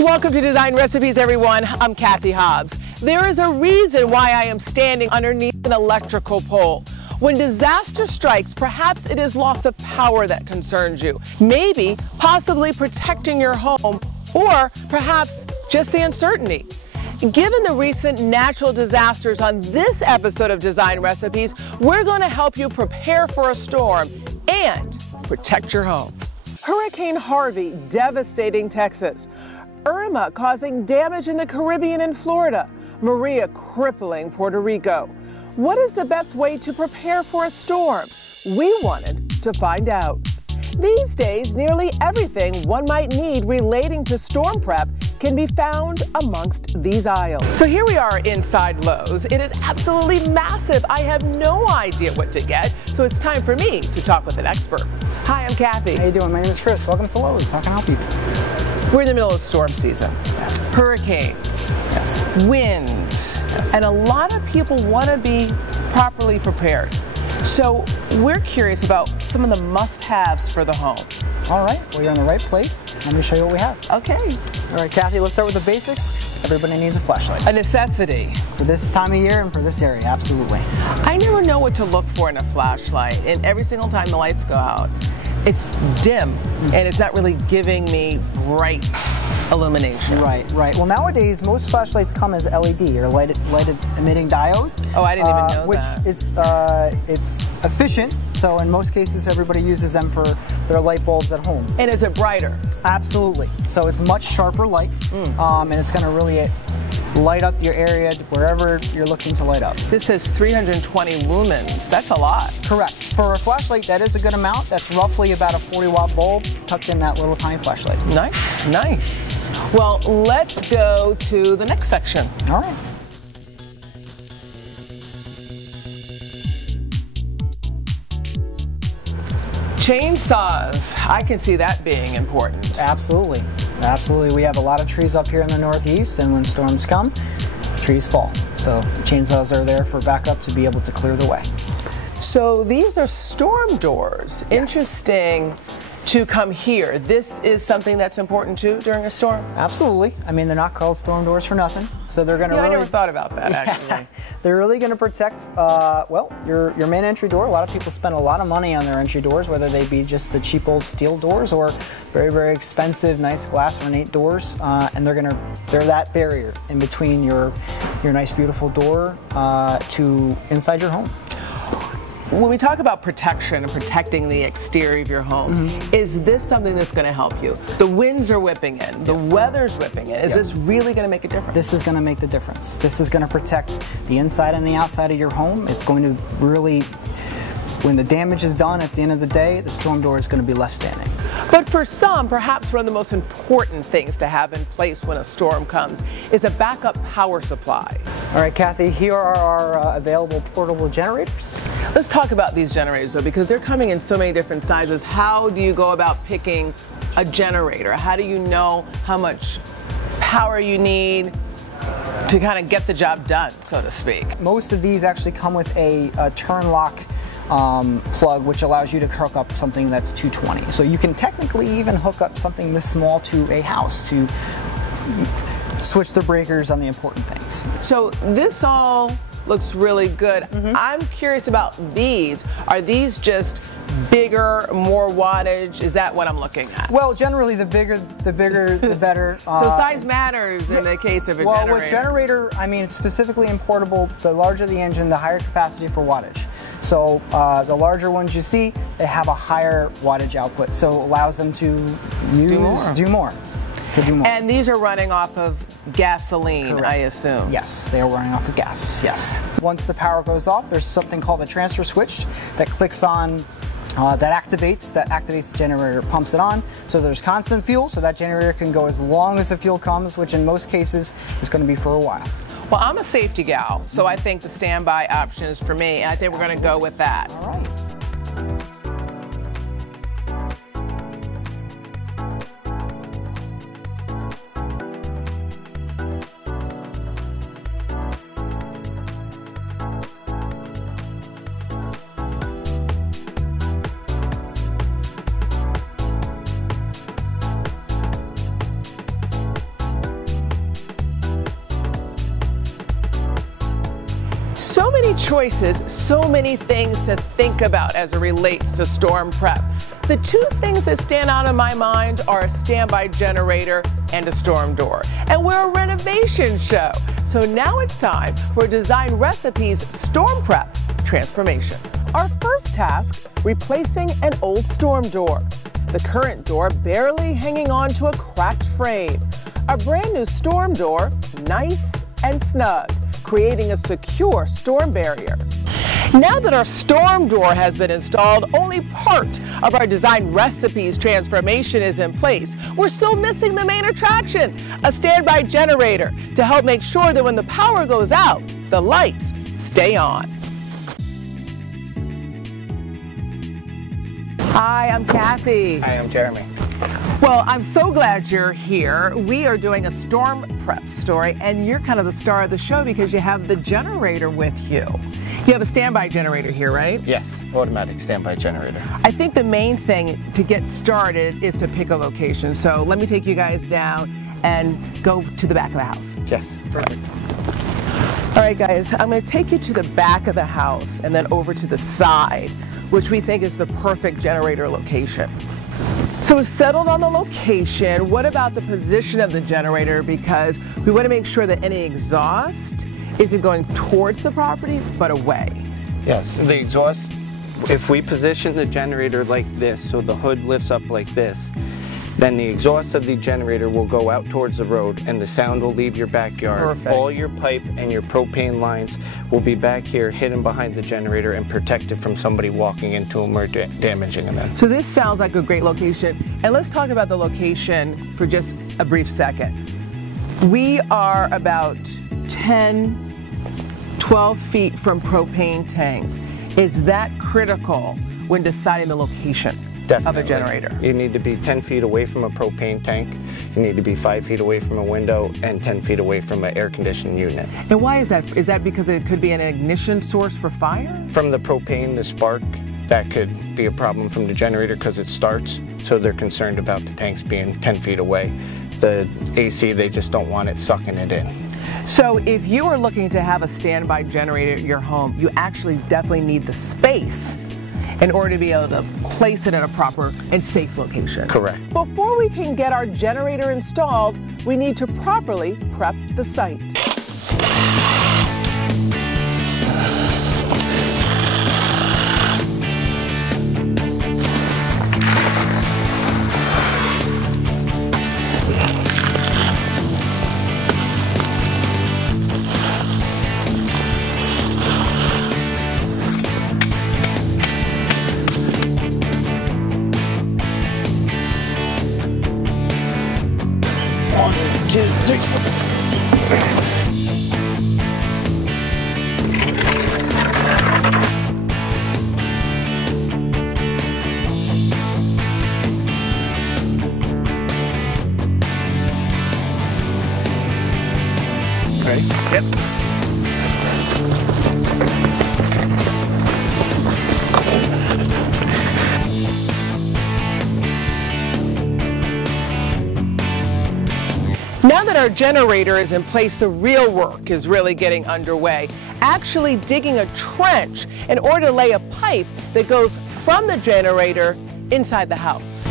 Welcome to Design Recipes, everyone. I'm Cathy Hobbs. There is a reason why I am standing underneath an electrical pole. When disaster strikes, perhaps it is loss of power that concerns you. Maybe, possibly protecting your home, or perhaps just the uncertainty. Given the recent natural disasters on this episode of Design Recipes, we're going to help you prepare for a storm and protect your home. Hurricane Harvey devastating Texas. Irma causing damage in the Caribbean and Florida. Maria crippling Puerto Rico. What is the best way to prepare for a storm? We wanted to find out. These days, nearly everything one might need relating to storm prep can be found amongst these aisles. So here we are inside Lowe's. It is absolutely massive. I have no idea what to get, so it's time for me to talk with an expert. Hi, I'm Cathy. How you doing? My name is Chris. Welcome to Lowe's. How can I help you? We're in the middle of storm season. Yes. Hurricanes. Yes. Winds. Yes. And a lot of people want to be properly prepared. So we're curious about some of the must-haves for the home. All right. Well, you're in the right place. Let me show you what we have. Okay. All right, Cathy, let's start with the basics. Everybody needs a flashlight. A necessity. For this time of year and for this area, absolutely. I never know what to look for in a flashlight, and every single time the lights go out, it's dim, and it's not really giving me bright illumination. Right, right. Well, nowadays, most flashlights come as LED, or lighted emitting diode. Oh, I didn't even know which that. Which is, it's efficient, so in most cases, everybody uses them for their light bulbs at home. And is it brighter? Absolutely. So it's much sharper light, and it's going to really light up your area wherever you're looking to light up. This says 320 lumens. That's a lot. Correct. For a flashlight, that is a good amount. That's roughly about a 40-watt bulb tucked in that little tiny flashlight. Nice, nice. Well, let's go to the next section. All right. Chainsaws. I can see that being important. Absolutely. Absolutely. We have a lot of trees up here in the Northeast, and when storms come, trees fall. So chainsaws are there for backup to be able to clear the way. So these are storm doors. Yes. Interesting to come here. This is something that's important too during a storm? Absolutely. I mean, they're not called storm doors for nothing. So they're going to really... I never thought about that, actually. They're really going to protect, well, your main entry door. A lot of people spend a lot of money on their entry doors, whether they be just the cheap old steel doors or very, very expensive, nice glass ornate doors. And they're that barrier in between your nice, beautiful door to inside your home. When we talk about protection and protecting the exterior of your home, is this something that's going to help you? The winds are whipping in, the weather's whipping in. Is this really going to make a difference? This is going to make the difference. This is going to protect the inside and the outside of your home. It's going to really, when the damage is done at the end of the day, the storm door is going to be left standing. But for some, perhaps one of the most important things to have in place when a storm comes is a backup power supply. All right, Cathy, here are our available portable generators. Let's talk about these generators, though, because they're coming in so many different sizes. How do you go about picking a generator? How do you know how much power you need to kind of get the job done, so to speak? Most of these actually come with a turn lock plug, which allows you to hook up something that's 220. So you can technically even hook up something this small to a house to switch the breakers on the important things. So this all looks really good. I'm curious about these. Are these just bigger, more wattage? Is that what I'm looking at? Well, generally the bigger, the better. So size matters in the case of a generator. Well, with generator, I mean specifically in portable, the larger the engine, the higher capacity for wattage. So the larger ones you see, they have a higher wattage output, so it allows them to do more. And these are running off of gasoline, correct, I assume? Yes, they are running off of gas, yes. Once the power goes off, there's something called a transfer switch that clicks on, that activates the generator, pumps it on, so there's constant fuel, so that generator can go as long as the fuel comes, which in most cases is going to be for a while. Well, I'm a safety gal, so I think the standby option is for me, and I think we're going to go with that. All right. many choices, so many things to think about as it relates to storm prep. The two things that stand out in my mind are a standby generator and a storm door. And we're a renovation show. So now it's time for Design Recipes Storm Prep Transformation. Our first task, replacing an old storm door. The current door barely hanging on to a cracked frame. A brand new storm door, nice and snug, creating a secure storm barrier. Now that our storm door has been installed, only part of our Design Recipes transformation is in place. We're still missing the main attraction, a standby generator, to help make sure that when the power goes out, the lights stay on. Hi, I'm Kathy. Hi, I'm Jeremy. Well, I'm so glad you're here. We are doing a storm prep story, and you're kind of the star of the show because you have the generator with you. You have a standby generator here, right? Yes, automatic standby generator. I think the main thing to get started is to pick a location. So let me take you guys down and go to the back of the house. Yes, perfect. All right, guys, I'm going to take you to the back of the house and then over to the side, which we think is the perfect generator location. So we've settled on the location. What about the position of the generator? Because we want to make sure that any exhaust isn't going towards the property, but away. Yes, the exhaust, if we position the generator like this, so the hood lifts up like this, then the exhaust of the generator will go out towards the road and the sound will leave your backyard. Perfect. All your pipe and your propane lines will be back here hidden behind the generator and protected from somebody walking into them or damaging them. So this sounds like a great location. And let's talk about the location for just a brief second. We are about 10, 12 feet from propane tanks. Is that critical when deciding the location? Definitely. Of a generator? You need to be 10 feet away from a propane tank. You need to be 5 feet away from a window and 10 feet away from an air conditioning unit. And why is that? Is that because it could be an ignition source for fire? From the propane, the spark, that could be a problem from the generator because it starts. So they're concerned about the tanks being 10 feet away. The AC, they just don't want it sucking it in. So if you are looking to have a standby generator at your home, you actually definitely need the space in order to be able to place it in a proper and safe location. Correct. Before we can get our generator installed, we need to properly prep the site. Ready? Yep. Now that our generator is in place, the real work is really getting underway. Actually digging a trench in order to lay a pipe that goes from the generator inside the house.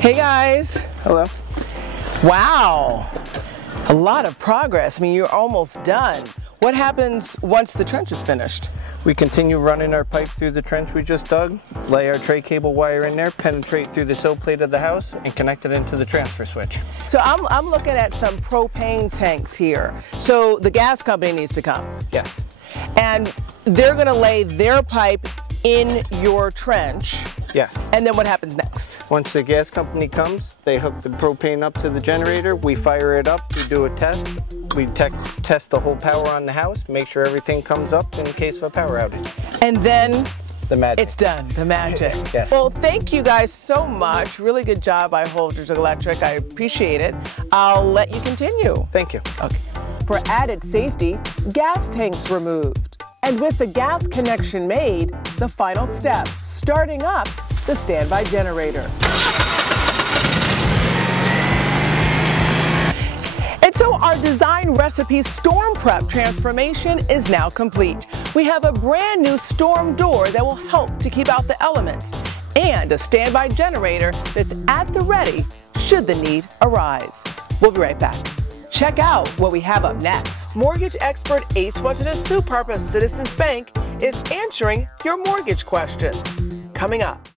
Hey guys. Hello. Wow, a lot of progress. I mean, you're almost done. What happens once the trench is finished? We continue running our pipe through the trench we just dug, lay our tray cable wire in there, penetrate through the sill plate of the house, and connect it into the transfer switch. So I'm looking at some propane tanks here. So the gas company needs to come. Yes. And they're gonna lay their pipe in your trench. Yes. And then what happens next? Once the gas company comes, they hook the propane up to the generator, we fire it up, we do a test, we test the whole power on the house, make sure everything comes up in case of a power outage. And then the magic. It's done, the magic. Yes. Well, thank you guys so much. Really good job by Holdridge Electric. I appreciate it. I'll let you continue. Thank you. Okay. For added safety, gas tanks removed. And with the gas connection made, the final step, starting up the standby generator. And so our design recipe storm prep transformation is now complete. We have a brand new storm door that will help to keep out the elements and a standby generator that's at the ready should the need arise. We'll be right back. Check out what we have up next. Mortgage expert Ace Wajidasuparp of Citizens Bank is answering your mortgage questions. Coming up.